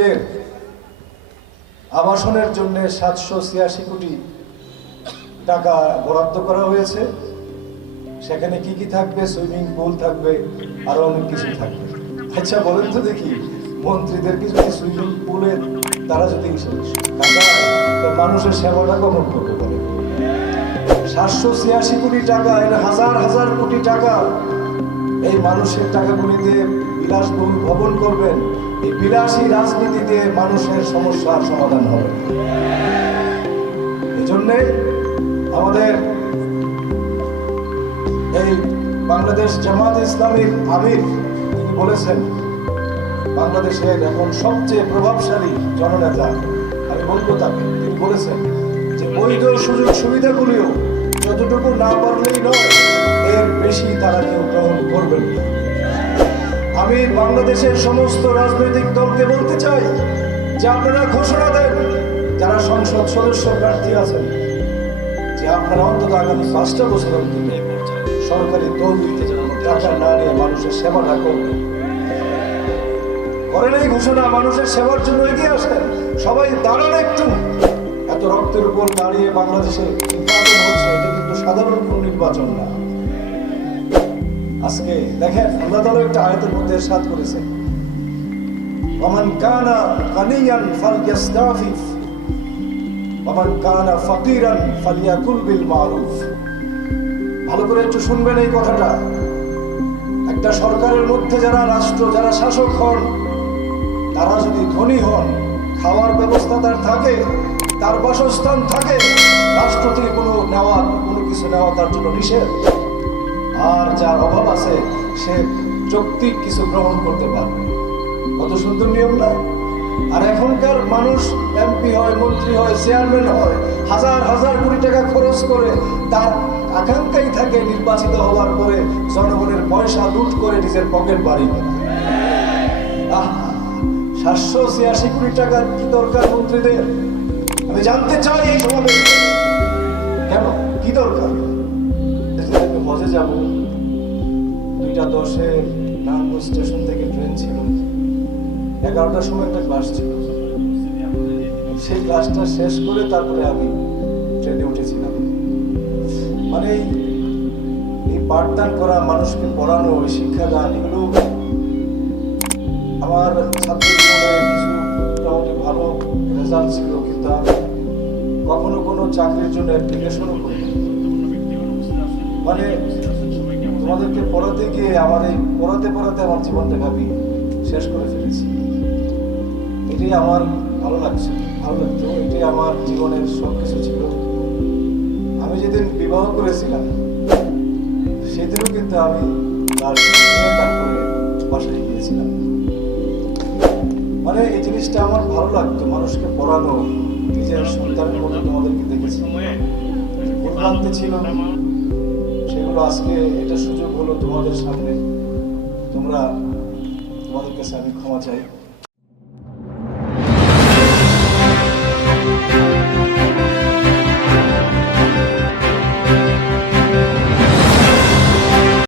মন্ত্রীদের আবাসনের জন্য 786 কোটি টাকা বরাদ্দ করা হয়েছে। সেখানে কি কি থাকবে? সুইমিং পুল থাকবে, আরো অনেক কিছু থাকবে। আচ্ছা বলেন তো দেখি, মন্ত্রীদেরকে যদি সুইমিং পুলে তারা যদি মানুষের সেবাটা কখন করতে পারে? 786 কোটি টাকা, এটা হাজার হাজার কোটি টাকা। এই মানুষের টাকাগুলি দিয়ে বিলাসবহুল ভবন করবেন। এই বিলাসী রাজনীতি দিয়ে মানুষের সমস্যার সমাধান হবে। এই জন্যে আমাদের এই বাংলাদেশ জামাত ইসলামীর আমির তিনি বলেছেন, বাংলাদেশের এখন সবচেয়ে প্রভাবশালী জননেতা, আমি বলবো তাকে, তিনি বলেছেন যে বৈধ সুযোগ সুবিধাগুলিও যতটুকু না পারলেই নয়, এর বেশি তারা কেউ গ্রহণ করবেন না। আমি বাংলাদেশের সমস্ত রাজনৈতিক দলকে বলতে চাই যে আপনারা ঘোষণা দেন, যারা সংসদ সদস্য প্রার্থী আছেন, যে আপনারা অন্তত আগামী 5টা বছর সরকারি তহবিলে টাকা না নিয়ে মানুষের সেবাটা করবেন। করেন এই ঘোষণা, মানুষের সেবার জন্য এগিয়ে আসেন। সবাই দাঁড়ান একটু। এত রক্তের উপর দাঁড়িয়ে বাংলাদেশে নির্বাচন হচ্ছে, এটা কিন্তু সাধারণ কোন নির্বাচন না। আজকে দেখেন, আল্লাহ তাআলা একটা আয়াতের মধ্যে ইরশাদ করেছেন, ওয়ামান কানা গানিয়ান ফালইস্তাফিফ ওয়ামান কানা ফাকিরান ফালিয়াকুল বিল মারুফ। ভালো করে একটু শুনবেন এই কথাটা। একটা সরকারের মধ্যে যারা রাষ্ট্র, যারা শাসক হন, তারা যদি ধনী হন, খাওয়ার ব্যবস্থা তার থাকে, তার বাসস্থান থাকে, রাষ্ট্র থেকে কোনো কিছু নেওয়া তার জন্য নিষেধ। আর যার অভাব আছে সে যৌক্তিক কিছু গ্রহণ করতে পারবে। কত সুন্দর নিয়ম না? আর এখনকার মানুষ এমপি হয়, মন্ত্রী হয়, চেয়ারম্যান হয়, হাজার হাজার কোটি টাকা খরচ করে, তার আকাঙ্ক্ষাই থাকে নির্বাচিত হওয়ার পরে জনগণের পয়সা লুট করে নিজের পকেট বাড়ি করা। 786 কোটি টাকার কি দরকার মন্ত্রীদের? আমি জানতে চাই এই সমাবেশ কেন, কি দরকার? মজে যাব, 2:10 নারায়ণগঞ্জ স্টেশন থেকে ট্রেন ছিল, 11টার সময় একটা ক্লাস ছিল। সেই ক্লাসটা শেষ করে তারপরে আমি ট্রেনে উঠেছিলাম। মানে এই পাঠদান করা, মানুষকে পড়ানো, শিক্ষাদান, এগুলো আমার ছাত্র জীবনে কিছু মোটামুটি ভালো রেজাল্ট ছিল, কিন্তু আমি কখনো কোনো চাকরির জন্য অ্যাপ্লিকেশনও করি। মানে তোমাদেরকে পড়াতে গিয়ে পড়াতে আমার জীবনটা ভাবি শেষ করে ফেলেছি। এটাই আমার ভালো লাগতো, এটাই আমার জীবনের সব কিছু ছিল। আমি যেদিন বিবাহ করেছিলাম সেদিনও কিন্তু আমি তারপরে বাসায় গিয়েছিলাম। মানে এই জিনিসটা আমার ভালো লাগতো, মানুষকে পড়ানো, নিজের সন্তানের মতো তোমাদেরকে দেখেছি। ভুলভ্রান্তি ছিল সেগুলো আজকে এটা সুযোগ হলো তোমাদের সামনে, তোমাদের কাছে আমি ক্ষমা চাই।